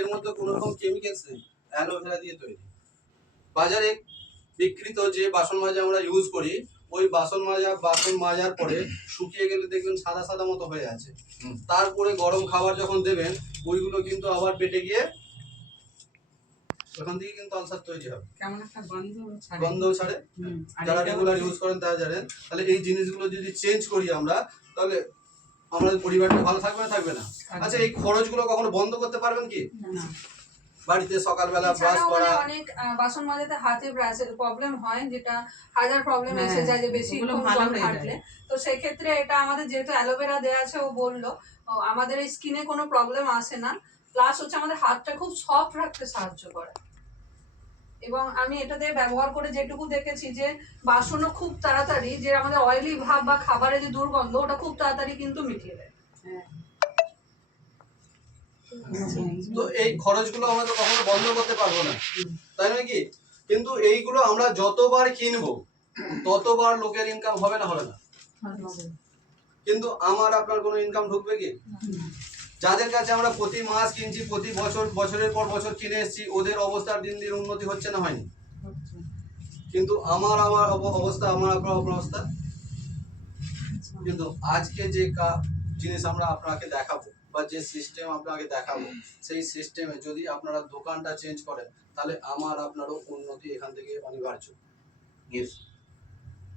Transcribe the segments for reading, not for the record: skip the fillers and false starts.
এর মধ্যে কোনো রকম কেমিক্যালস নেই, অ্যালোভেরা দিয়ে তৈরি। বাজারে বিক্রিত যে বাসন মাজা আমরা ইউজ করি, ওই বাসন মাজার পরে শুকিয়ে গেলে দেখবেন সাদা সাদা মতো হয়ে আছে। তারপরে গরম খাবার যখন দেবেন, ওইগুলো কিন্তু আবার পেটে গিয়ে ওখান থেকে কিন্তু আলসার তৈরি হবে, কেমন একটা গন্ধ ছাড়ে। যারা রেগুলার ইউজ করেন তারা জানেন। তাহলে এই জিনিসগুলো যদি চেঞ্জ করি আমরা, তাহলে আমাদের পরিবারটা ভালো থাকবে না থাকবে না? আচ্ছা, এই খরচগুলো কখনো বন্ধ করতে পারবেন কি? বাড়িতে সকালবেলা ব্রাশ করা, অনেক বাসন মাজাতে হাতে ব্রাশের প্রবলেম হয়, যেটা হাজার প্রবলেম এসে যায় যে বেশি জল ঘাটলে। তো সেই ক্ষেত্রে এটা আমাদের যেহেতু অ্যালোভেরা দেওয়া আছে, ও বললো আমাদের এই স্কিনে কোনো প্রবলেম আসে না, প্লাস হচ্ছে আমাদের হাতটা খুব সফট রাখতে সাহায্য করে। এবং আমি এটা দিয়ে ব্যবহার করে যেটুকু দেখেছি যে বাসনও খুব তাড়াতাড়ি, যে আমাদের অয়েলি ভাব বা খাবারের যে দুর্গন্ধ, ওটা খুব তাড়াতাড়ি কিন্তু মিটিয়ে দেয়। তো এই খরচগুলো আমরা তো কখনো বন্ধ করতে পারবো না, তাই নয় কি? কিন্তু এইগুলো আমরা যতবার কিনবো ততবার লোকের ইনকাম হবে না? হবে না? কিন্তু আমার আপনার কোনো ইনকাম ঢুকবে কি? যাদের কাছে আমরা প্রতি মাস কিনছি, প্রতি বছর, বছরের পর বছর কিনে এসেছি, ওদের অবস্থার দিন দিন উন্নতি হচ্ছে না? হয়নি? কিন্তু আমার অবস্থা, আমার আপনার অবস্থা। কিন্তু আজকে যে জিনিস আমরা আপনাকে দেখাবো বা যে সিস্টেম আপনাকে দেখাবো, সেই সিস্টেমে যদি আপনারা দোকানটা চেঞ্জ করেন, তাহলে আমার আপনারও উন্নতি এখান থেকে অনিবার্য।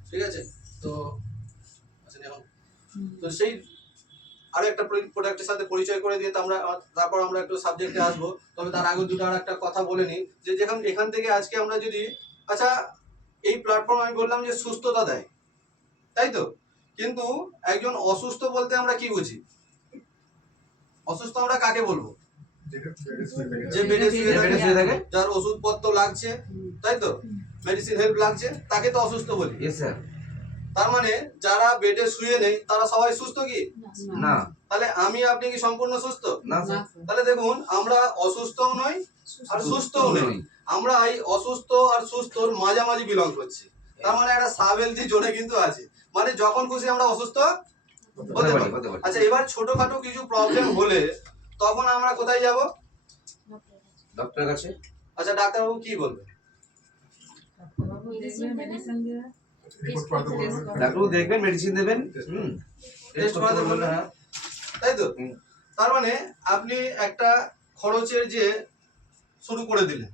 ঠিক আছে? তো তো সেই আরো একটা প্রোডাক্টের সাথে পরিচয় করে দিয়ে তারপর আমরা একটু সাবজেক্টে আসবো। তবে তার আগে দুটো আর একটা কথা বলে নিই, যে যেখানে এখান থেকে আজকে আমরা যদি, আচ্ছা, এই প্ল্যাটফর্ম আমি বললাম যে সুস্থতা দেয়, তাই তো? কিন্তু একজন অসুস্থ বলতে আমরা কি বুঝি? অসুস্থ আমরা কাকে বলবো? যে বেডে শুয়ে থাকে, যার ওষুধপত্র লাগছে, তাই তো, মেডিসিন হেল্প লাগছে, তাকে তো অসুস্থ বলি। তার মানে যারা বেডে শুয়ে নেই তারা সবাই সুস্থ কি? না। তাহলে আমি আপনি কি সম্পূর্ণ সুস্থ? না। তাহলে দেখুন, আমরা অসুস্থও নই আর সুস্থও নই, আমরা এই অসুস্থ আর সুস্থর মাঝামাঝি বিলং করছি। তার মানে একটা সাব হেলথি জোনে কিন্তু আছে, মানে যখন খুশি আমরা অসুস্থ হতে পারি। আচ্ছা, এবার ছোটখাটো কিছু প্রবলেম হলে তখন আমরা কোথায় যাব? ডক্টরের কাছে। আচ্ছা, ডাক্তারবাবু কি বলবে? ডাক্তারবাবু দেখবেন, মেডিসিন দেবেন, টেস্ট করাতে বলবেন, তাই তো? তার মানে আপনি একটা খরচের যে শুরু করে দিলেন,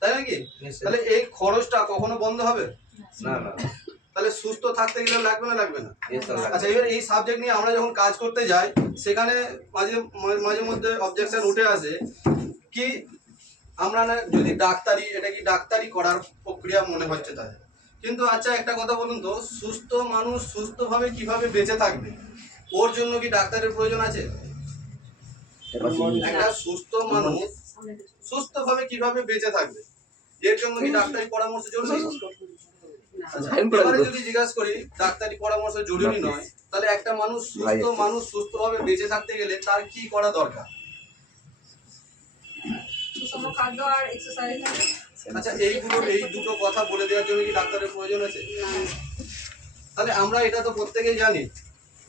তাই নাকি? তাহলে এই খরচটা কখনো বন্ধ হবে না? না। তাহলে সুস্থ থাকতে গেলে লাগবে না? লাগবে না? আচ্ছা, এবার এই সাবজেক্ট নিয়ে আমরা যখন কাজ করতে যাই, সেখানে মাঝে মধ্যে অবজেকশন উঠে আসে কি, আমরা না যদি ডাক্তারি, এটা কি ডাক্তারি করার প্রক্রিয়া মনে হচ্ছে তাদের। কিন্তু আচ্ছা, একটা কথা বলুন তো, সুস্থ মানুষ সুস্থভাবে কিভাবে বেঁচে থাকবে? ওর জন্য কি ডাক্তারের প্রয়োজন আছে? একটা সুস্থ মানুষ সুস্থভাবে কিভাবে বেঁচে থাকবে, এর জন্য কি ডাক্তারি পরামর্শ জরুরি? এবারে যদি জিজ্ঞাসা করি ডাক্তারি পরামর্শ জরুরি নয়, তাহলে একটা মানুষ সুস্থভাবে বেঁচে থাকতে গেলে তার কি করা দরকার? সুষম খাদ্য আর এক্সারসাইজ। আচ্ছা, এই দুটো কথা বলে দেওয়ার জন্য কি ডাক্তারের প্রয়োজন আছে? তাহলে আমরা এটা তো প্রত্যেকেই জানি।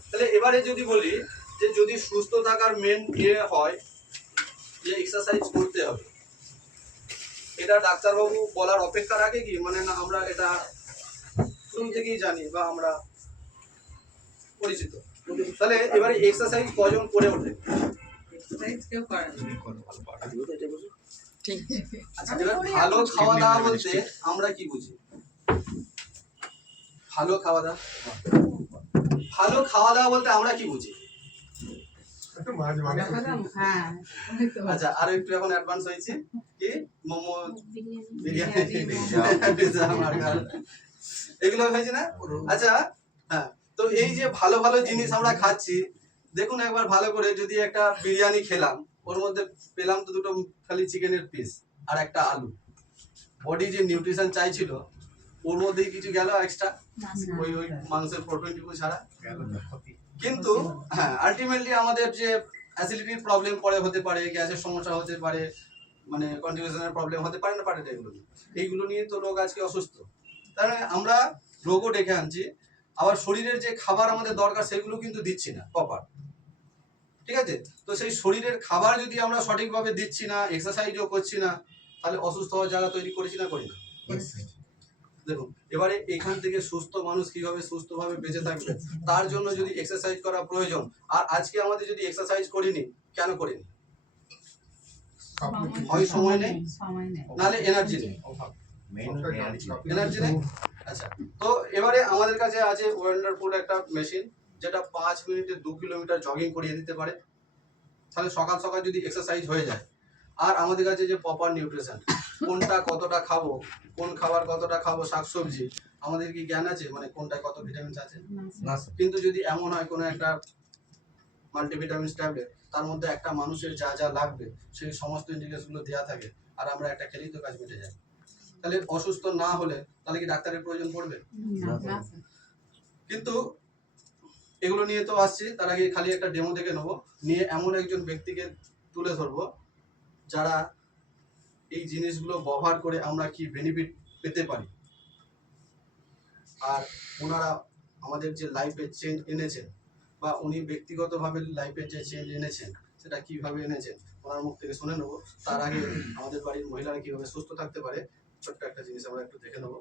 তাহলে এবারে যদি বলি যে যদি সুস্থ থাকার মেন হয় যে এক্সারসাইজ করতে হবে, এটা ডাক্তারবাবু বলার অপেক্ষা রাখে কি? মানে না, আমরা এটা শুরু থেকেই জানি বা আমরা পরিচিত। তাহলে এবারে এক্সারসাইজ কজন করে ওঠে? আচ্ছা, এবার ভালো খাওয়া দাওয়া বলতে আমরা কি বুঝি? ভালো খাওয়া দাওয়া বলতে আমরা কি বুঝি? আচ্ছা, আরো একটু এখন অ্যাডভান্স হয়েছে কি, মোমো, বিরিয়ানি, এগুলো হয়েছে না? আচ্ছা, হ্যাঁ, তো এই যে ভালো ভালো জিনিস আমরা খাচ্ছি, দেখুন একবার ভালো করে, যদি একটা বিরিয়ানি খেলাম, ওর মধ্যে পেলাম তো দুটো খালি চিকেনের পিস আর একটা আলু, বডি যে নিউট্রিশন চাইছিল ওর মধ্যেই কিছু গেল এক্সট্রা, ওই মাংসের প্রোটিনটুকু ছাড়া। কিন্তু হ্যাঁ, আলটিমেটলি আমাদের যে অ্যাসিডিটির প্রবলেম হতে পারে, গ্যাসের সমস্যা হতে পারে, মানে কনস্টিপেশনের প্রবলেম হতে পারে না? পারে। এইগুলো নিয়ে তো লোক আজকে অসুস্থ। তার মানে আমরা রোগও ডেকে আনছি, আবার শরীরের যে খাবার আমাদের দরকার সেগুলো কিন্তু দিচ্ছি না প্রপার। ঠিক ঠিক আছে? তো সেই শরীরের খাবার যদি আমরা সঠিকভাবে দিচ্ছি না, এক্সারসাইজও করছি না, তাহলে অসুস্থ হওয়ার জায়গা তৈরি করেছি না করি না? দেখুন, এবারে এখান থেকে সুস্থ মানুষ কিভাবে সুস্থভাবে বেঁচে থাকবে, তার জন্য যদি এক্সারসাইজ করা প্রয়োজন। আর আজকে আমাদের যদি এক্সারসাইজ করিনি, কেন করিনি? হয় সময় নেই, নাহলে এনার্জি নেই। এনার্জি নেই। আচ্ছা, তো এবারে আমাদের কাছে আছে ওয়ান্ডারফুল একটা মেশিন, যেটা 5 মিনিটে 2 কিলোমিটার জগিং করিয়ে দিতে পারে। তাহলে সকাল সকাল যদি এক্সারসাইজ হয়ে যায়। আর আমাদের কাছে যে প্রপার নিউট্রিশন, কোনটা কতটা খাবো, কোন খাবার কতটা খাবো, শাকসবজি, আমাদের কি জ্ঞান আছে মানে কোনটায় কত ভিটামিন আছে? না। কিন্তু যদি এমন হয় কোনো একটা মাল্টিভিটামিন ট্যাবলেট, তার মধ্যে একটা মানুষের যা যা লাগবে সেই সমস্ত ইন্ডিকেশনগুলো দেওয়া থাকে, আর আমরা একটা খেলেই তো কাজ মিটে যায়। তাহলে অসুস্থ না হলে তাহলে কি ডাক্তারের প্রয়োজন পড়বে? কিন্তু এগুলো নিয়ে তো আসছি, তার আগে খালি একটা ডেমো দেখে নেবো, নিয়ে এমন একজন ব্যক্তিকে তুলে ধরবো যারা এই জিনিসগুলো ব্যবহার করে আমরা কি বেনিফিট পেতে পারি, আর ওনারা আমাদের যে লাইফে চেঞ্জ এনেছেন, বা উনি ব্যক্তিগতভাবে লাইফে যে চেঞ্জ এনেছেন সেটা কিভাবে এনেছেন ওনার মুখ থেকে শুনে নেবো। তার আগে আমাদের বাড়ির মহিলারা কিভাবে সুস্থ থাকতে পারে ছোট্ট একটা জিনিস আমরা একটু দেখে নেবো।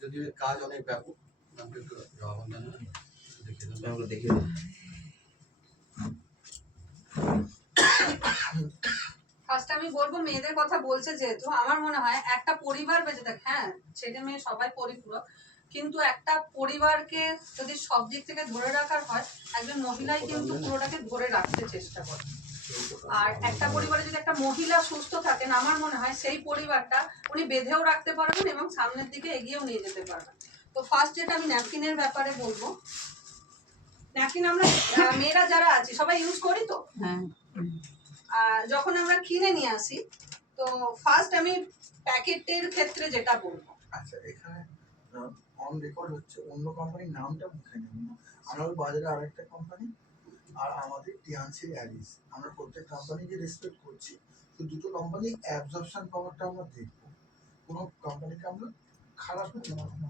যদিও এর কাজ অনেক ব্যাপক, আমি একটু দেখিয়ে দেবো। ফার্স্ট আমি বলবো, মেয়েদের কথা বলছে যেহেতু, আমার মনে হয় একটা পরিবার বেঁচে থাকে, হ্যাঁ ছেলে মেয়ে সবাই পরিপূরক, কিন্তু একটা পরিবারকে যদি সব দিক থেকে ধরে রাখার হয়, একজন মহিলাই কিন্তু পুরোটাকে ধরে রাখতে চেষ্টা করে। আর একটা পরিবারে যদি একটা মহিলা সুস্থ থাকেন, আমার মনে হয় সেই পরিবারটা উনি বেঁধেও রাখতে পারবেন এবং সামনের দিকে এগিয়েও নিয়ে যেতে পারবেন। তো ফার্স্ট যেটা আমি ন্যাপকিনের ব্যাপারে বলবো, ন্যাপকিন আমরা মেয়েরা যারা আছি সবাই ইউজ করি তো। যখন আমরা কিনে নিয়ে আসি, তো ফার্স্ট আমি প্যাকেটের ক্ষেত্রে যেটা বলবো, আচ্ছা এখানে অন রেকর্ড হচ্ছে, অন্য কোম্পানির নামটা মুখে নেব না। আমরা বাজারে আরেকটা কোম্পানি, আর আমাদের টিয়ানসি অ্যারিস, আমরা প্রত্যেক কোম্পানিকে রেসপেক্ট করছি, তো দুটো কোম্পানি অ্যাবজর্পশন পাওয়ারটা আমরা দেখবো, কোনো কোম্পানিকে আমরা খারাপ করতে পারবো না।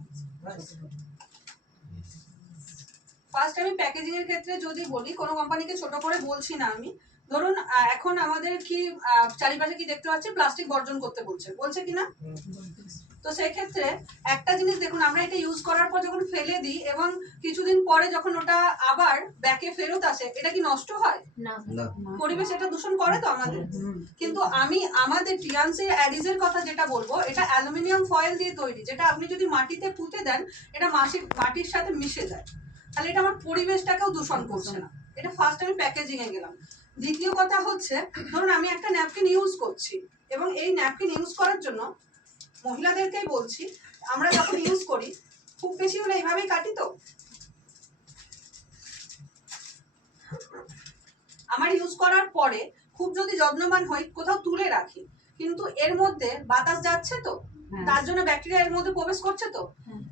ফার্স্ট আমি প্যাকেজিং এর ক্ষেত্রে যদি বলি, কোনো কোম্পানিকে ছোট করে বলছি না আমি। ধরুন এখন আমাদের কি চারিপাশে কি দেখতে পাচ্ছি, প্লাস্টিক বর্জন করতে বলছে কিনা। তো সেই ক্ষেত্রে একটা জিনিস দেখুন, আমরা এটা ইউজ করার পর যখন ফেলে দিই এবং কিছুদিন পরে যখন ওটা আবার ব্যাকে ফেরত আসে, এটা কি নষ্ট হয়? না। পরিবেশ এটা দূষণ করে তো আমাদের। কিন্তু আমি আমাদের টিয়ানসি অ্যাডিজের কথা যেটা বলবো, এটা অ্যালুমিনিয়াম ফয়েল দিয়ে তৈরি, যেটা আপনি যদি মাটিতে পুঁতে দেন এটা মাটির সাথে মিশে যায়, তাহলে এটা আমার পরিবেশটাকেও দূষণ করছে না। এটা ফার্স্ট আমি প্যাকেজিং এ গেলাম। দ্বিতীয় কথা হচ্ছে, ধরুন আমি একটা ন্যাপকিন ইউজ করছি এবং এই ন্যাপকিন ইউজ করার জন্য মহিলাদেরকেই বলছি, আমরা যখন ইউজ করি খুব বেশি হলে এইভাবেই কাটি তো। আমার ইউজ করার পরে খুব যদি যত্নবান হই, কোথাও তুলে রাখি, কিন্তু এর মধ্যে বাতাস যাচ্ছে তো, তার জন্য ব্যাকটেরিয়া এর মধ্যে প্রবেশ করছে তো,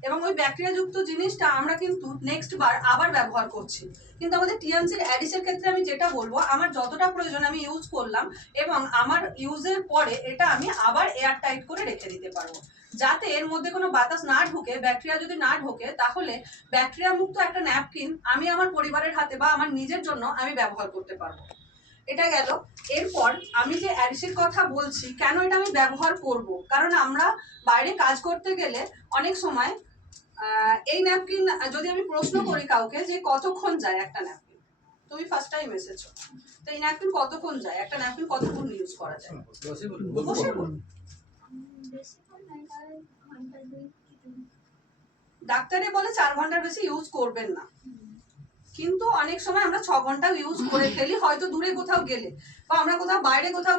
এবং ওই ব্যাকটেরিয়া যুক্ত জিনিসটা আমরা কিন্তু নেক্সট বার আবার ব্যবহার করছি। কিন্তু আমাদের টিএনসির অ্যাডিসের ক্ষেত্রে আমি যেটা বলবো, আমার যতটা প্রয়োজন আমি ইউজ করলাম এবং আমার ইউজের পরে এটা আমি আবার এয়ার টাইট করে রেখে দিতে পারবো, যাতে এর মধ্যে কোনো বাতাস না ঢুকে, ব্যাকটেরিয়া যদি না ঢোকে, তাহলে ব্যাকটেরিয়া মুক্ত একটা ন্যাপকিন আমি আমার পরিবারের হাতে বা আমার নিজের জন্য আমি ব্যবহার করতে পারবো। এটা গেল। এরপর আমি যে অ্যাডিসের কথা বলছি, কেন এটা আমি ব্যবহার করব, কারণ আমরা বাইরে কাজ করতে গেলে অনেক সময় এই ন্যাপকিন, যদি আমি প্রশ্ন করি কাউকে যে কতক্ষণ যায় একটা ন্যাপকিন, তুমি ফার্স্ট টাইম এসেছো, তো এই ন্যাপকিন কতক্ষণ যায়, একটা ন্যাপকিন কতক্ষণ ইউজ করা যায়? বসে বলুন। ডাক্তারে বলে 4 ঘন্টার বেশি ইউজ করবেন না, কিন্তু অনেক সময় আমরা 6 ঘন্টাও ইউজ করে ফেলি, হয়তো দূরে কোথাও গেলে বা আমরা কোথাও বাইরে কোথাও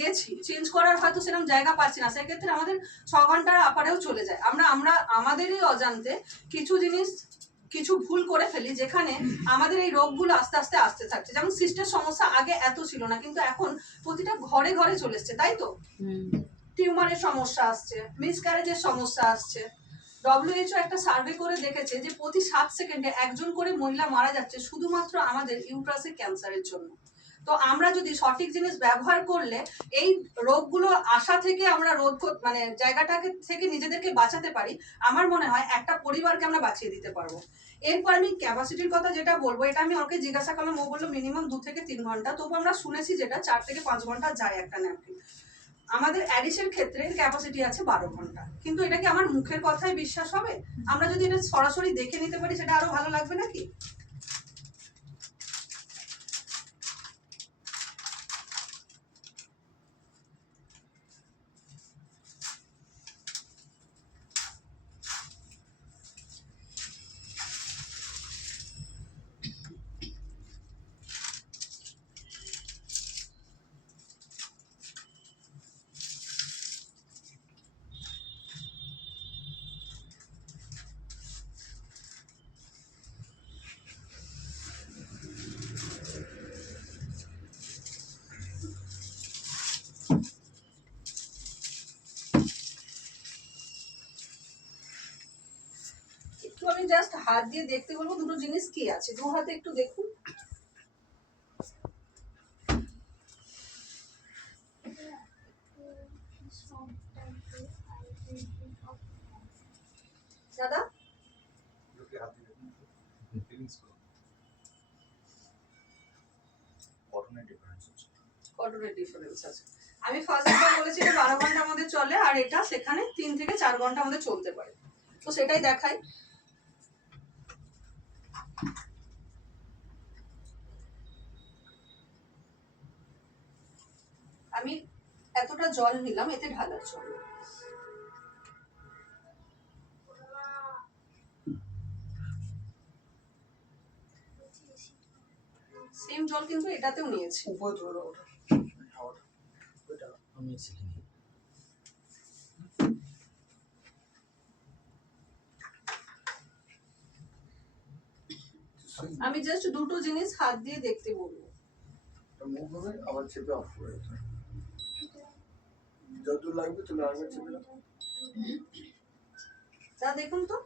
গেছি চেঞ্জ করার হয়তো সেরকম জায়গা পাচ্ছি না, সেক্ষেত্রে আমাদের 6 ঘন্টার আপারেও চলে যায়। আমরা আমাদেরই অজান্তে কিছু জিনিস কিছু ভুল করে ফেলি, যেখানে আমাদের এই রোগগুলো আস্তে আস্তে আসতে থাকছে। যেমন সিস্টের সমস্যা আগে এত ছিল না, কিন্তু এখন প্রতিটা ঘরে ঘরে চলে এসছে, তাই তো। টিউমারের সমস্যা আসছে, মিসক্যারেজের সমস্যা আসছে। WHO একটা সার্ভে করে দেখেছে যে প্রতি 7 সেকেন্ডে একজন করে মহিলা মারা যাচ্ছে শুধুমাত্র আমাদের ইউট্রাসের ক্যান্সারের জন্য। তো আমরা যদি সঠিক জিনিস ব্যবহার করলে এই রোগগুলো আসা থেকে আমরা মানে জায়গাটাকে থেকে নিজেদেরকে বাঁচাতে পারি। আমার মনে হয় একটা পরিবারকে আমরা বাঁচিয়ে দিতে পারবো। এরপর আমি ক্যাপাসিটির কথা যেটা বলবো, এটা আমি ওকে জিজ্ঞাসা করলাম, ও বললো মিনিমাম 2 থেকে 3 ঘন্টা। তবু আমরা শুনেছি যেটা 4 থেকে 5 ঘন্টা যায় একটা ন্যাপকিন। আমাদের অ্যাডিসের ক্ষেত্রে ক্যাপাসিটি আছে 12 ঘন্টা। কিন্তু এটা কি আমার মুখের কথায় বিশ্বাস হবে? আমরা যদি এটা সরাসরি দেখে নিতে পারি সেটা আরো ভালো লাগবে নাকি? একটু আমি জাস্ট হাত দিয়ে দেখতে বলবো দুটো জিনিস কি আছে, দু হাতে একটু দেখুন। দাদা কটনের ডিফারেন্স আছে। আমি ফার্স্ট যেটা বলেছি এটা 12 ঘন্টার মধ্যে চলে, আর এটা সেখানে 3 থেকে 4 ঘন্টার মধ্যে চলতে পারে। তো সেটাই দেখাই। আমি এতটা জল নিলাম, এতে ঢালার জন্য। সেম জল কিন্তু এটাতেও নিয়েছি। উপরে ধরো ওটা হাওয়াটা, ওটা আমি শিখিনি। আমি জাস্ট দুটো জিনিস হাত দিয়ে দেখতে বলবো। মুভ হবে আবার চেপে অফ করে দিতে হবে। যত লাগবে তো লাগবে, চেপে দাও। যা দেখুন তো।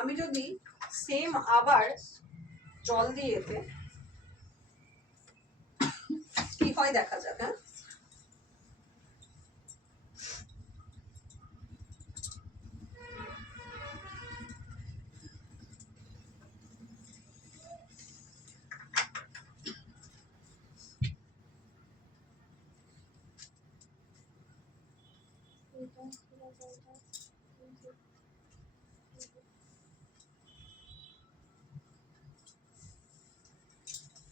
আমি যদি সেম আবার জল দিয়ে এতে কি হয় দেখা যাক। হ্যাঁ,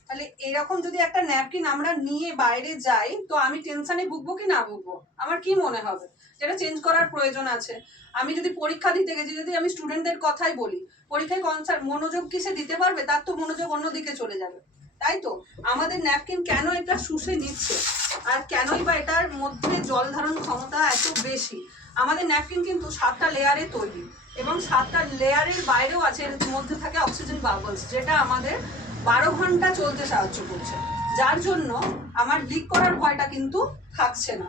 তাহলে এরকম যদি একটা ন্যাপকিন আমরা নিয়ে বাইরে যাই তো আমি টেনশনে ভুগবো কি না ভুগবো? আমার কি মনে হবে যেটা চেঞ্জ করার প্রয়োজন আছে? আমি যদি পরীক্ষা দিতে গেছি, যদি আমি স্টুডেন্টদের কথাই বলি, পরীক্ষায় মনোযোগ কি সে দিতে পারবে? তার তো মনোযোগ অন্যদিকে চলে যাবে, তাই তো? আমাদের ন্যাপকিন কেন এটা শুষে নিচ্ছে, আর কেনই বা এটার মধ্যে জল ধারণ ক্ষমতা এত বেশি? আমাদের ন্যাপকিন কিন্তু 7টা লেয়ারে তৈরি, এবং 7টা লেয়ারের বাইরেও আছে, এর মধ্যে থাকে অক্সিজেন বাবলস, যেটা আমাদের 12 ঘন্টা চলতে সাহায্য করছে, যার জন্য আমার লিক করার ভয়টা কিন্তু থাকছে না।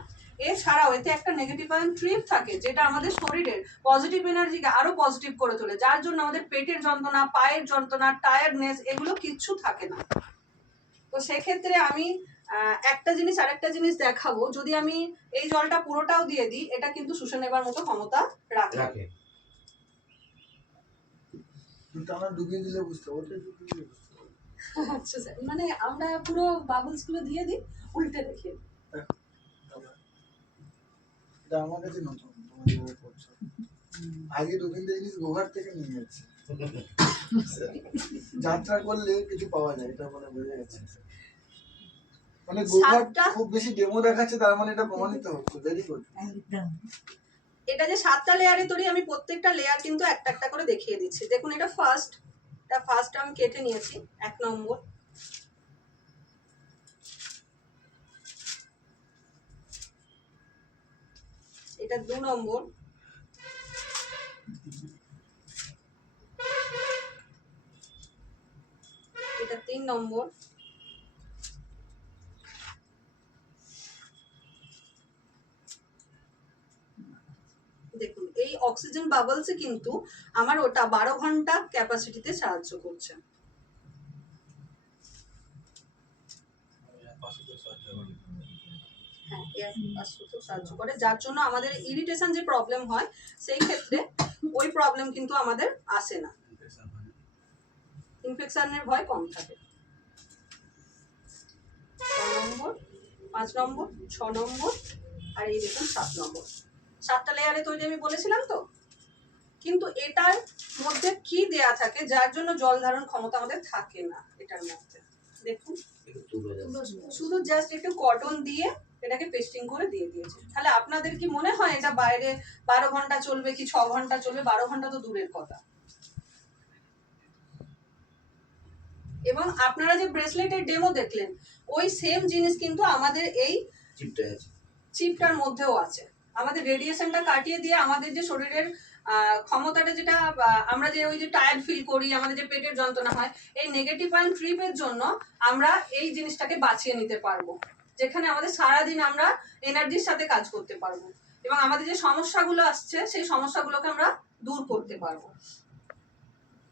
এছাড়াও এতে একটা নেগেটিভ আয়ন ট্রিপ থাকে, যেটা আমাদের শরীরের পজিটিভ এনার্জিকে আরো পজিটিভ করে তোলে, যার জন্য আমাদের পেটের যন্ত্রণা, পায়ের যন্ত্রণা, টায়ার্ডনেস এগুলো কিচ্ছু থাকে না। তো সেক্ষেত্রে আমি একটা জিনিস আরেকটা জিনিস দেখাবো, যদি আমি এই জলটা পুরোটাও দিয়ে দিই, এটা কিন্তু শুষে নেবার মতো ক্ষমতা রাখে। কিন্তু আমরা ডুবিয়ে দিলে বুঝতে পারবো, ওটা ডুবিয়ে দিলে বুঝতে পারবো। আচ্ছা স্যার, মানে আমরা পুরো বাবলস গুলো দিয়ে দিই, উল্টে দেখি। এটা আমার কাছে নতুন, তোমরা যেভাবে করছো। আগে রবীন্দ্র জিনিস গোঘাট থেকে নিয়ে যাচ্ছে, যাত্রা করলে কিছু পাওয়া যায়, এটা মানে বোঝা গেছে। মানে গোঘাট খুব বেশি ডেমো দেখাচ্ছে, তার মানে এটা প্রমাণিত হচ্ছে। Very good. এটা যে 7টা লেয়ারে তৈরি, আমি প্রত্যেকটা লেয়ার কিন্তু একটা একটা করে দেখিয়ে দিচ্ছি। দেখুন, এটা ফার্স্ট আমি কেটে নিয়েছি 1 নম্বর। এটা 2 নম্বর। এটা 3 নম্বর। দেখুন এই অক্সিজেন বাবলসে কিন্তু আমার ওটা 12 ঘন্টা ক্যাপাসিটিতে সাহায্য করছে। হ্যাঁ, এয়ার পাস করতেও সাহায্য করে, যার জন্য আমাদের ইরিটেশন যে প্রবলেম হয় সেই ক্ষেত্রে ওই প্রবলেম কিন্তু আমাদের আসে না, ইনফেকশনের ভয় কম থাকে। 6 নম্বর, 5 নম্বর, 6 নম্বর, আর এই দেখুন 7 নম্বর, 7টা লেয়ারে তৈরি আমি বলেছিলাম তো। কিন্তু এটার মধ্যে কি দেয়া থাকে যার জন্য জল ধারণ ক্ষমতা আমাদের থাকে না এটার মধ্যে, দেখুন শুধু জাস্ট একটু কটন দিয়ে এটাকে পেস্টিং করে দিয়ে দিয়েছে। তাহলে আপনাদের কি মনে হয় এটা বাইরে 12 ঘন্টা চলবে কি 6 ঘন্টা চলবে? 12 ঘন্টা তো দূরের কথা। এবং আপনারা যে ব্রেসলেটের ডেমো দেখলেন ওই সেম জিনিস কিন্তু আমাদের এই চিপটার মধ্যেও আছে। আমাদের রেডিয়েশনটা কাটিয়ে দিয়ে আমাদের যে শরীরের ক্ষমতাটা যেটা আমরা যে ওই যে টায়ার্ড ফিল করি, আমাদের যে পেটের যন্ত্রণা হয়, এই নেগেটিভ আয়ন ট্রিপের জন্য আমরা এই জিনিসটাকে বাঁচিয়ে নিতে পারবো, যেখানে আমাদের সারাদিন আমরা এনার্জির সাথে কাজ করতে পারবো এবং আমাদের যে সমস্যাগুলো আসছে সেই সমস্যাগুলোকে আমরা দূর করতে পারবো।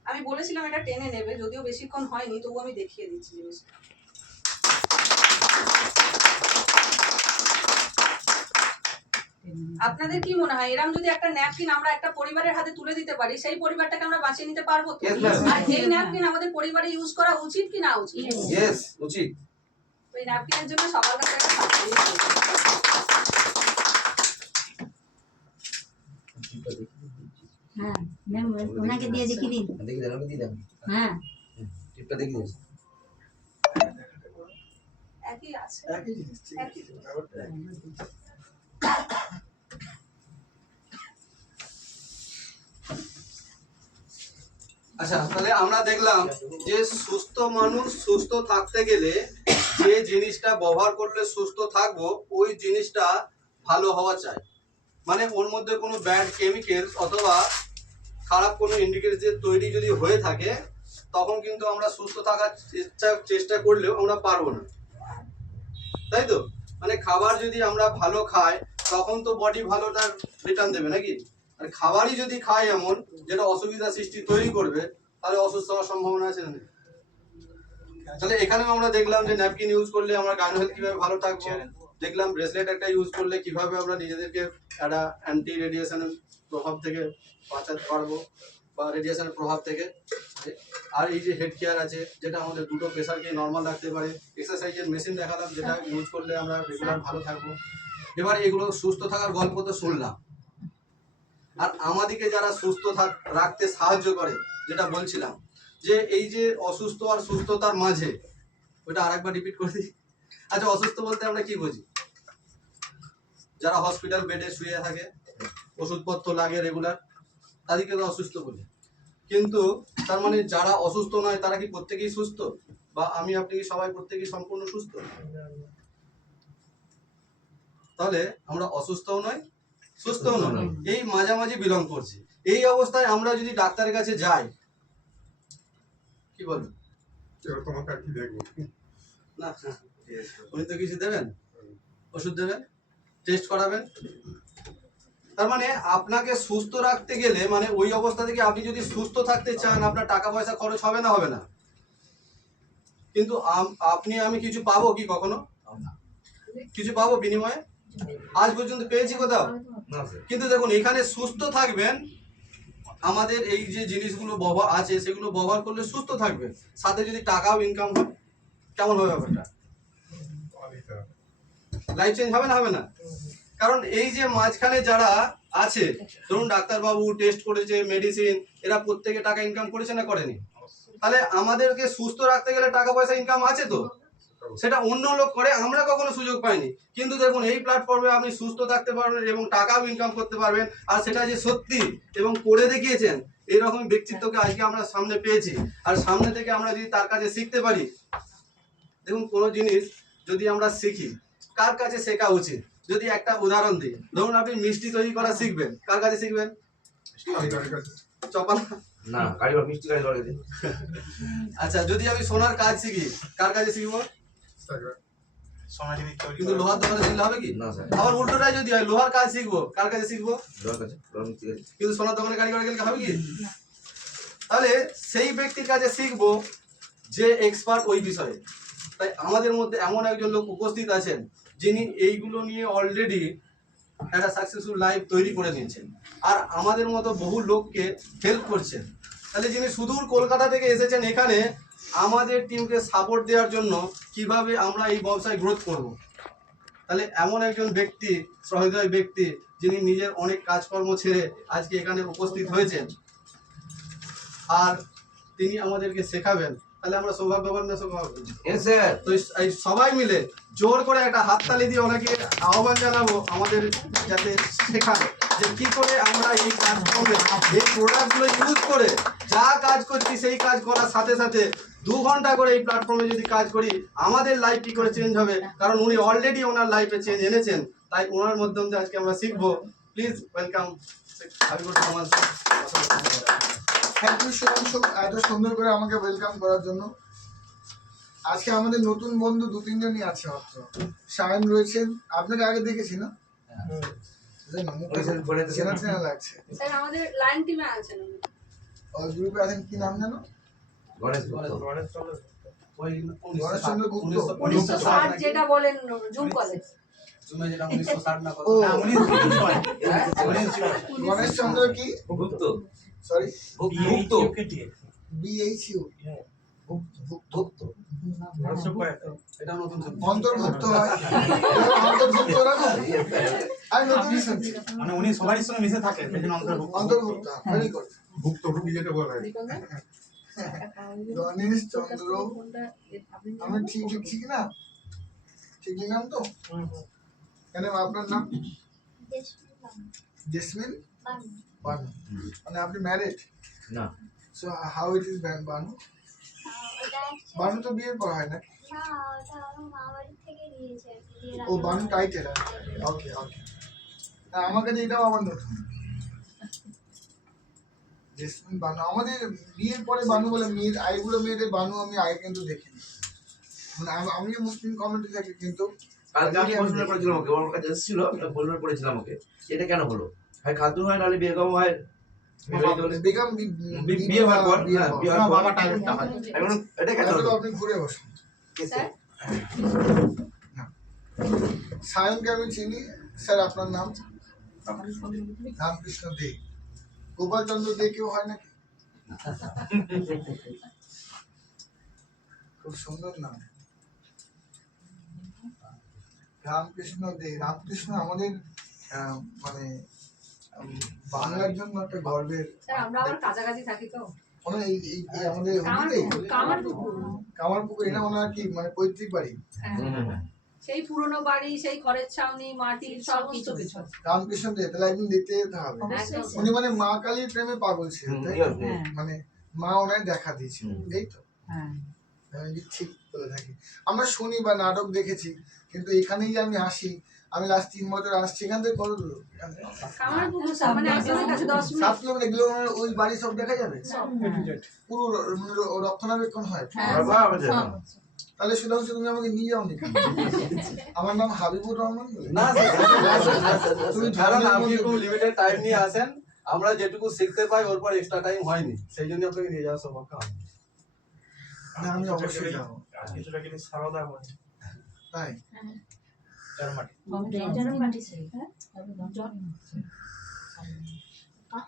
আমি বলেছিলাম এটা টেনে নেবে, যদিও বেশিক্ষণ হয়নি, তবু আমি দেখিয়ে দিচ্ছি জিনিসটা। আপনাদের কি মনে হয় এরকম যদি একটা ন্যাপকিন আমরা একটা পরিবারের হাতে তুলে দিতে পারি, সেই পরিবারটাকে আমরা বাঁচিয়ে নিতে পারবো তো? আর এই ন্যাপকিন আমাদের পরিবারে ইউজ করা উচিত কি না উচিত? ইয়েস, উচিত। ওই ন্যাপকিনের জন্য সবার কাছে একটা সাহায্য হ্যাঁ ম্যাম ওনাকে দিয়ে দেখিয়ে দিন। দেখি দেন, আমি দিয়ে দেন। হ্যাঁ টিপটা দেখিয়ে দিন। একই আছে, একই জিনিস, ঠিক আছে, ব্যাপারটা একই। আচ্ছা, তাহলে আমরা দেখলাম যে সুস্থ মানুষ সুস্থ থাকতে গেলে যে জিনিসটা ব্যবহার করলে সুস্থ থাকবো ওই জিনিসটা ভালো হওয়া চাই। মানে ওর মধ্যে কোনো ব্যাড কেমিক্যালস অথবা খারাপ কোনো ইন্ডিকেটর তৈরি যদি হয়ে থাকে তখন কিন্তু আমরা সুস্থ থাকার চেষ্টা করলেও আমরা পারবো না, তাই তো? মানে খাবার যদি আমরা ভালো খাই তখন তো বডি ভালো তার রিটার্ন দেবে নাকি? আর খাবারই যদি খাই এমন যেটা অসুবিধা সৃষ্টি তৈরি করবে তাহলে অসুস্থ হওয়ার সম্ভাবনা আছে না? তাহলে এখানেও আমরা দেখলাম যে ন্যাপকিন ইউজ করলে আমরা গাইনো হেলথ কিভাবে ভালো থাকবো, দেখলাম ব্রেসলেট একটা ইউজ করলে কিভাবে আমরা নিজেদেরকে একটা অ্যান্টি রেডিয়েশনের প্রভাব থেকে বাঁচাতে পারবো বা রেডিয়েশনের প্রভাব থেকে। আর এই যে হেড কেয়ার আছে যেটা আমাদের দুটো প্রেশারকে নর্মাল রাখতে পারে, এক্সারসাইজের মেশিন দেখালাম যেটা ইউজ করলে আমরা রেগুলার ভালো থাকবো। এবার এগুলো সুস্থ থাকার গল্প তো শুনলাম, আর আমাদেরকে যারা সুস্থ রাখতে সাহায্য করে যেটা বলছিলাম যে এই যে অসুস্থ আর সুস্থতার মাঝে, ওটা আরেকবার রিপিট করে দিই। আচ্ছা, অসুস্থ বলতে আমরা কি বুঝি? যারা হসপিটাল বেডে শুয়ে থাকে, ওষুধপত্র লাগে রেগুলার, তাদেরকে তো অসুস্থ বলি। কিন্তু তার মানে যারা অসুস্থ নয় তারা কি প্রত্যেকেই সুস্থ? বা আমি আপনি কি সবাই প্রত্যেকেই সম্পূর্ণ সুস্থ? তাহলে আমরা অসুস্থও নয় সুস্থও নয়, এই মাঝামাঝি বিলং করছি। এই অবস্থায় আমরা যদি ডাক্তারের কাছে যাই, কি বলবেন? তোমাকে আর কি দেখবো? না, উনি তো কিছু দেবেন, ওষুধ দেবেন, টেস্ট করাবেন। তার মানে আপনাকে সুস্থ রাখতে গেলে মানে ওই অবস্থা থেকে আপনি যদি সুস্থ থাকতে চান আপনার টাকা পয়সা খরচ হবে না? হবে না? কিন্তু আপনি আমি কিছু পাবো কি কখনো? কিছু পাবো বিনিময়ে? আজ পর্যন্ত পেয়েছি কোথাও? না স্যার। কিন্তু দেখুন এখানে সুস্থ থাকবেন, আমাদের এই যে জিনিসগুলো ব্যবহার আছে সেগুলো ব্যবহার করলে সুস্থ থাকবেন, সাথে যদি টাকাও ইনকাম হয়, কেমন হবে ব্যাপারটা? লাইফ চেঞ্জ হবে না? হবে না? কারণ এই যে মাঝখানে যারা আছে, ধরুন ডাক্তারবাবু টেস্ট করেছে, মেডিসিন, এরা প্রত্যেকে টাকা ইনকাম করেছে না করেনি? তাহলে আমাদেরকে সুস্থ রাখতে গেলে টাকা পয়সা ইনকাম আছে তো, সেটা অন্য লোক করে, আমরা কখনো সুযোগ পাইনি। কিন্তু দেখুন এই প্ল্যাটফর্মে আপনি সুস্থ থাকতে পারবেন এবং টাকাও ইনকাম করতে পারবেন, আর সেটা যে সত্যি এবং করে দেখিয়েছেন এইরকম ব্যক্তিত্বকে আজকে আমরা সামনে পেয়েছি। আর সামনে থেকে আমরা যদি তার কাছে শিখতে পারি, দেখুন কোনো জিনিস যদি আমরা শিখি কার কাছে শেখা উচিত? যদি একটা উদাহরণ দিই, ধরুন আপনি মিষ্টি তৈরি করা শিখবেন, কার কাছে শিখবেন? চপাল না, কারিগর, মিষ্টি কারিগর দিন। আচ্ছা, যদি আমি সোনার কাজ শিখি কার কাছে শিখবো? সোনা জিনিস তৈরি কিন্তু করা। লোহার দোকানে শিখলে হবে কি? না স্যার আবার উল্টোটাই যদি হয়, লোহার কাজ শিখবো, কার কাছে শিখবো? লোহার কাছে লোহার মিস্ত্রি কাছে কিন্তু সোনার দোকানে গাড়ি করে গেলে হবে কি? তাহলে সেই ব্যক্তির কাছে শিখবো যে এক্সপার্ট ওই বিষয়ে। তাই আমাদের মধ্যে এমন একজন লোক উপস্থিত আছেন যিনি এইগুলো নিয়ে অলরেডি একটা সাকসেসফুল লাইফ তৈরি করে নিয়েছেন আর আমাদের মতো বহু লোককে হেল্প করছেন। তাহলে যিনি সুদূর কলকাতা থেকে এসেছেন এখানে আমাদের টিমকে সাপোর্ট দেওয়ার জন্য কিভাবে আমরা এই ব্যবসায় গ্রোথ করব। তাহলে এমন একজন ব্যক্তি, সহৃদয় ব্যক্তি, যিনি নিজের অনেক কাজকর্ম ছেড়ে আজকে এখানে উপস্থিত হয়েছেন আর তিনি আমাদেরকে শেখাবেন। তাহলে আমরা সৌভাগ্যবান না সৌভাগ্য? এস স্যার তো এই সবাই মিলে জোর করে একটা হাততালি দিয়ে ওনাকে আহ্বান জানাবো আমাদের যাতে শেখান যে কি করে আমরা এই কাজ করবে, এই প্রোডাক্টগুলো ইউজ করে যা কাজ করছি সেই কাজ করার সাথে সাথে 2 ঘন্টা করে এই প্ল্যাটফর্মে যদি কাজ করি আমাদের লাইফ কি করে চেঞ্জ হবে। কারণ উনি অলরেডি ওনার লাইফে চেঞ্জ এনেছেন, তাই ওনার মাধ্যম দিয়ে আজকে আমরা শিখবো। Please welcome Habibur Rahman sir. Thank you Shubhanshu, এত সুন্দর করে আমাকে ওয়েলকাম করার জন্য। আজকে আমাদের নতুন বন্ধু 2-3 জনই আছে মাত্র। শায়ন রয়েছেন, আপনাকে আগে দেখেছি না? জানো, মুখে চেনা চেনা লাগছে। স্যার আমাদের লাইন টিমে আছেন উনি। ওই গ্রুপে আছেন, কি নাম জানো? গণেশ গুপ্ত ওই গণেশচন্দ্র গুপ্ত। 1960 যেটা বলেন জুম কলেজ। তুমি যেটা 1960 না ও, না, উনি হয়। গণেশচন্দ্র কি? গুপ্ত সরি, গুপ্ত BHU গুপ্ত এটা নতুন শুনছি। অন্তর্ভুক্ত হয়। অন্তর্ভুক্ত রাখো। আমি নতুনই শুনছি। মানে উনি সবারই সঙ্গে মিশে থাকে, সেই জন্য অন্তর্ভুক্ত, ভেরি গুড। ভুক্তভোগী যেটা বলা হয়। গণেশ চন্দ্র, আমি ঠিক লিখছি কি না? ঠিক লিখলাম তো? কেন আপনার নাম? জেসমিন বানু। মানে আপনি ম্যারিড? না so how it is Banu? Banu তো বিয়ের পর হয় না? ও বানু টাইটেল। ওকে ওকে, আমার কাছে এটাও আবার নতুন। জেসমিন বানু, আমাদের বিয়ের পরে বানু বলে মেয়ের আইগুলো, মেয়েদের বানু আমি আগে কিন্তু দেখিনি। মানে আমিও মুসলিম কমিউনিটি থাকি কিন্তু কালকে আমি প্রশ্ন করেছিলাম ওকে, ওর কাছে এসেছিল, একটা প্রশ্ন করেছিলাম ওকে এটা কেন হলো, হয় খাতুন হয় নাহলে বেগম হয়। বেগম বিয়ে হওয়ার পর, হ্যাঁ বিয়ে হওয়ার পর বাবা টাইপটা হয়। এখন এটা কেন হলো? আপনি ঘুরে বসুন। স্যার সায়নকে আমি চিনি। স্যার আপনার নাম? রামকৃষ্ণ দে। গোপালচন্দ্র দে কেউ হয় নাকি? খুব সুন্দর নাম, রামকৃষ্ণ দে। রামকৃষ্ণ আমাদের মানে বাংলার জন্য একটা গর্বের। স্যার আমরা আবার কাছাকাছি থাকি তো। মানে এই আমাদের কামারপুকুর। কামারপুকুর, এটা মনে হয় কি মানে পৈতৃক বাড়ি। হ্যাঁ। সেই পুরনো বাড়ি, সেই খড়ের ছাউনি, মাটির সমস্ত কিছু। রামকৃষ্ণ দে, তাহলে একদিন দেখতে যেতে হবে। একদম। উনি মানে মা কালীর প্রেমে পাগল ছিলেন, তাই তো? হ্যাঁ। মানে মা ওনায় দেখা দিয়েছিল, এই তো? হ্যাঁ। আমি ঠিক বলে থাকি। আমরা শুনি বা নাটক দেখেছি, কিন্তু এখানেই যে আমি আসি, আমি লাস্ট 3 বছর আসছি। এখান থেকে কত দূর? কামারপুকুর স্যার মানে একজনের কাছে 10 মিনিট। 7 কিলোমিটার। এগুলো ওই বাড়ি সব দেখা যাবে, পুরো রক্ষণাবেক্ষণ হয়। হ্যাঁ, বাবা আমাদের সব। তাহলে সুধাংশু তুমি আমাকে নিয়ে যাও নি? আমার নাম হাবিবুর রহমান। না তুমি কারণ ধর্মের আপনি মধ্যে- খুব লিমিটেড টাইম নিয়ে আসেন, আমরা যেটুকু শিখতে পাই ওর পর এক্সট্রা টাইম হয়নি, সেই জন্য আপনাকে নিয়ে যাওয়া সৌভাগ্য হয়। না, আমি অবশ্যই যাবো। কিছুটা কিন্তু সারদা হয় তাই জন্মাটি।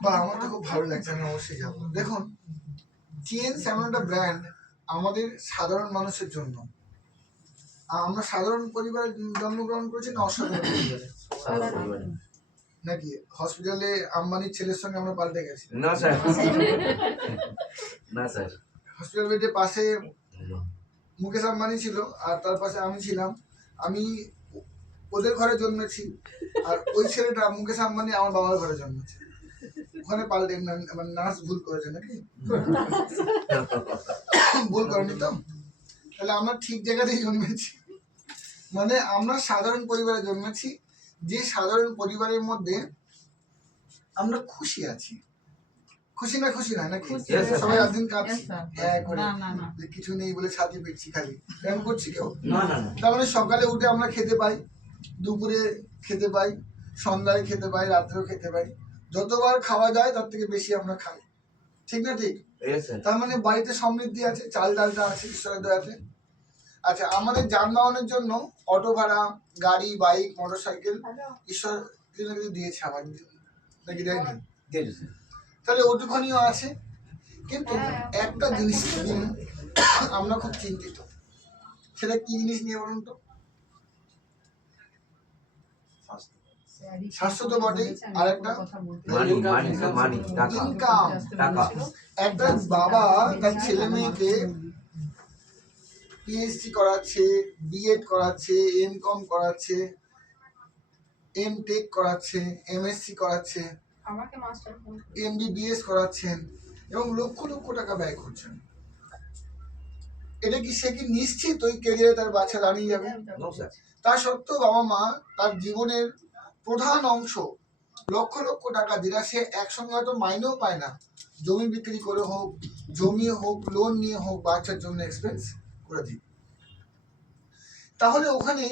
বা আমার তো খুব ভালো লাগছে, আমি অবশ্যই যাবো। দেখুন, টিএনস এমন একটা ব্র্যান্ড আমাদের সাধারণ মানুষের জন্য। আমরা সাধারণ পরিবারে জন্মগ্রহণ করেছি না অসাধারণ পরিবারে? নাকি হসপিটালে আম্বানির ছেলের সঙ্গে আমরা পাল্টে গেছি? না স্যার না স্যার হসপিটাল বেডের পাশে মুকেশ আম্বানি ছিল আর তার পাশে আমি ছিলাম। আমি ওদের ঘরে জন্মেছি আর ওই ছেলেটা মুকেশ আম্বানি আমার বাবার ঘরে জন্মেছে। ওখানে পাল্টে মানে নার্স ভুল করেছে নাকি? ভুল করেনি তো? তাহলে আমরা ঠিক জায়গাতেই জন্মেছি। মানে আমরা সাধারণ পরিবারে জন্মেছি, যে সাধারণ পরিবারের মধ্যে আমরা খুশি আছি। খুশি না খুশি না নাকি? Yes, sir. সবাই একদিন কাঁদছি Yes, sir. হ্যাঁ করে না না না যে কিছু নেই বলে ছাতি পিটছি খালি ব্যায়াম করছি কেউ? না না না তার মানে সকালে উঠে আমরা খেতে পাই, দুপুরে খেতে পাই, সন্ধ্যায় খেতে পাই, রাত্রেও খেতে পাই। যতবার খাওয়া যায় তার থেকে বেশি আমরা খাই, ঠিক না ঠিক? Yes, sir. তার মানে বাড়িতে সমৃদ্ধি আছে, চাল ডালটা আছে ঈশ্বরের দয়াতে। আচ্ছা, আমাদের যানবাহনের জন্য অটো ভাড়া, গাড়ি, বাইক, মোটরসাইকেল ঈশ্বর কিছু না কিছু দিয়েছে আমার, নাকি দেয়নি? দিয়েছে স্যার। তাহলে ওটুখানিও আছে, কিন্তু একটা জিনিস নিয়ে আমরা খুব চিন্তিত। সেটা কি জিনিস নিয়ে বলুন তো? স্বাস্থ্য তো বটেই, আর একটা মানি মানি স্যার, মানি টাকা ইনকাম। টাকা একটা বাবা তার ছেলে মেয়েকে পিএইচডি করাচ্ছে, বিএড করাচ্ছে, এমকম করাচ্ছে, এমটেক করাচ্ছে, এমএসসি করাচ্ছে, আমাকে মাস্টার ফোন এমবিবিএস করাচ্ছেন এবং লক্ষ লক্ষ টাকা ব্যয় করছেন। এটা কি সে কি নিশ্চিত ওই ক্যারিয়ারে তার বাচ্চা দাঁড়িয়ে যাবে? No sir. তা সত্ত্বেও বাবা মা তার জীবনের প্রধান অংশ লক্ষ লক্ষ টাকা, যেটা সে একসঙ্গে হয়তো মাইনেও পায় না, জমি বিক্রি করে হোক, জমি হোক, লোন নিয়ে হোক, বাচ্চার জন্য এক্সপেন্স করে দিই। তাহলে ওখানে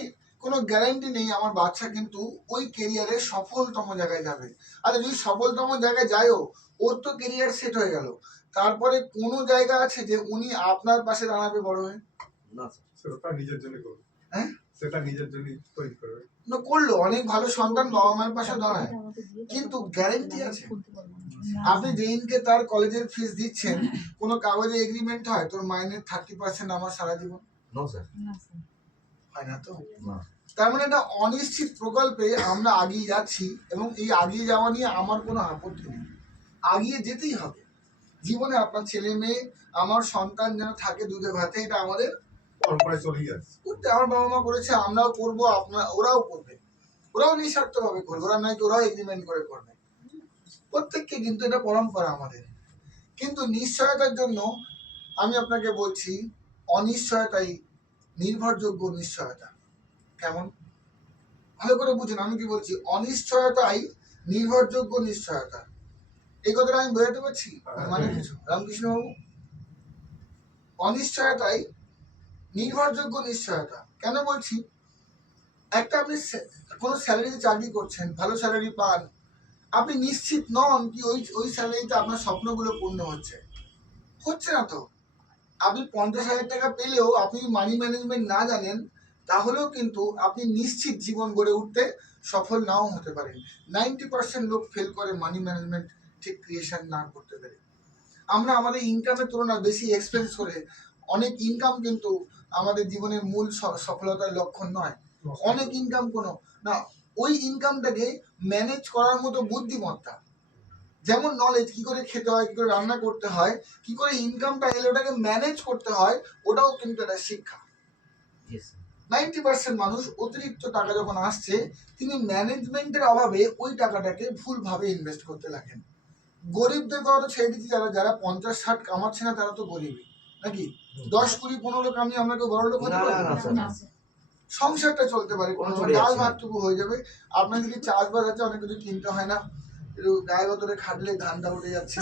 কোনো গ্যারান্টি নেই আমার বাচ্চা কিন্তু ওই ক্যারিয়ারে সফলতম জায়গায় যাবে। আর যদি সফলতম জায়গায় যায়ও, ওর তো ক্যারিয়ার সেট হয়ে গেল, তারপরে কোনো জায়গা আছে যে উনি আপনার পাশে দাঁড়াবে বড় হয়ে? না স্যার। সেটা তার নিজের জন্য করবে, হ্যাঁ সেটা নিজের জন্য তৈরি করবে। না, করলো, অনেক ভালো সন্তান বাবা মায়ের পাশে দাঁড়ায়, কিন্তু গ্যারান্টি আছে? আপনি যেদিনকে তার কলেজের ফিস দিচ্ছেন, কোনো কাগজে এগ্রিমেন্ট হয় তোর মাইনের 30% আমার সারা জীবন? No sir. হয় না তো। না। তার মানে একটা অনিশ্চিত প্রকল্পে আমরা আগিয়ে যাচ্ছি, এবং এই আগিয়ে যাওয়া নিয়ে আমার কোনো আপত্তি নেই, আগিয়ে যেতেই হবে। জীবনে আপনার ছেলে মেয়ে, আমার সন্তান যেন থাকে দুধে ভাতে, এটা আমাদের পরম্পরায় চলেই যাচ্ছে। করতে, আমার বাবা মা করেছে, আমরাও করবো, ওরাও করবে, ওরাও নিঃস্বার্থভাবে করবে, ওরা নয় কি ওরাও এগ্রিমেন্ট করে করবে প্রত্যেককে, কিন্তু এটা পরম্পরা আমাদের। কিন্তু নিশ্চয়তার জন্য আমি আপনাকে বলছি, অনিশ্চয়তাই নির্ভরযোগ্য নিশ্চয়তা। কেমন? ভালো করে বুঝুন আমি কি বলছি। অনিশ্চয়তাই নির্ভরযোগ্য নিশ্চয়তা, এই কথাটা আমি বোঝাতে পারছি মানে কিছু? রামকৃষ্ণ বাবু, অনিশ্চয়তাই নির্ভরযোগ্য নিশ্চয়তা। কেন বলছি? একটা আপনি কোনো স্যালারিতে চাকরি করছেন, ভালো স্যালারি পান, আপনি নিশ্চিত নন কি ওই স্যালারিতে আপনার স্বপ্নগুলো পূর্ণ হচ্ছে না তো। আপনি 50,000 টাকা পেলেও আপনি মানি ম্যানেজমেন্ট না জানেন, তাহলেও কিন্তু আপনি নিশ্চিত জীবন গড়ে উঠতে সফল নাও হতে পারেন। 90% লোক ফেল করে মানি ম্যানেজমেন্ট ঠিক ক্রিয়েশন না করতে পেরে। আমরা আমাদের ইনকামের তুলনায় বেশি এক্সপেন্স করে, অনেক ইনকাম কিন্তু আমাদের জীবনের মূল সফলতার লক্ষণ নয়। অনেক ইনকাম কোনো না, ওই ইনকামটাকে ম্যানেজ করার মতো বুদ্ধিমত্তা, যেমন নলেজ, কি করে খেতে হয়, কি করে রান্না করতে হয়, কি করে ইনকামটা এলে ওটাকে ম্যানেজ করতে হয়, ওটাও কিন্তু একটা শিক্ষা। Yes, sir. 90% মানুষ অতিরিক্ত টাকা যখন আসছে, তিনি ম্যানেজমেন্টের অভাবে ওই টাকাটাকে ভুলভাবে ইনভেস্ট করতে লাগেন। গরিবদের কথা তো ছেড়ে দিচ্ছি, যারা 50-60 কামাচ্ছে না তারা তো গরিবই, নাকি? 10, 20, 15 কামিয়ে আমরা কেউ বড় লোক হতে না না পারি? না স্যার। সংসারটা চলতে পারে, কোনো চলে ডাল যাচ্ছে। ভাতটুকু হয়ে যাবে। আপনার যদি চাষবাস আছে, অনেক কিছু কিনতে হয় না, একটু গায়ে গতরে খাটলে ধানটা উঠে যাচ্ছে,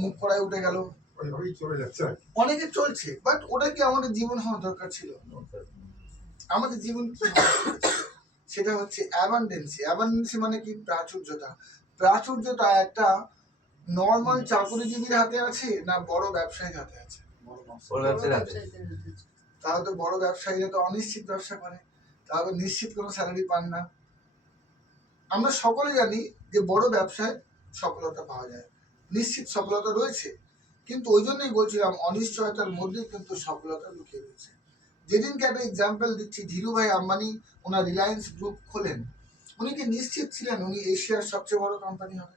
মুখ কড়াই উঠে গেল, ওইভাবেই চলে যাচ্ছে আর কি। অনেকে চলছে। বাট ওটা কি আমাদের জীবন হওয়া দরকার ছিল? আমাদের জীবন কি হওয়া দরকার ছিল? সেটা হচ্ছে অ্যাবান্ডেন্সি। অ্যাবান্ডেন্সি মানে কি? প্রাচুর্যতা। প্রাচুর্যতা একটা নর্মাল চাকুরিজীবীর হাতে আছে না বড় ব্যবসায়ীর হাতে আছে? ওর ব্যবসায় আছে। তাহলে তো বড় ব্যবসায়ীরা তো অনিশ্চিত ব্যবসা করে, তাহলে নিশ্চিত কোনো স্যালারি পান না। আমরা সকলে জানি যে বড় ব্যবসায় সফলতা পাওয়া যায়, নিশ্চিত সফলতা রয়েছে, কিন্তু ওই জন্যই বলছিলাম অনিশ্চয়তার মধ্যেই কিন্তু সফলতা লুকিয়ে রয়েছে। যেদিনকে একটা এক্সাম্পল দিচ্ছি, ধীরুভাই আম্বানি ওনার রিলায়েন্স গ্রুপ খোলেন, উনি কি নিশ্চিত ছিলেন উনি এশিয়ার সবচেয়ে বড় কোম্পানি হবে?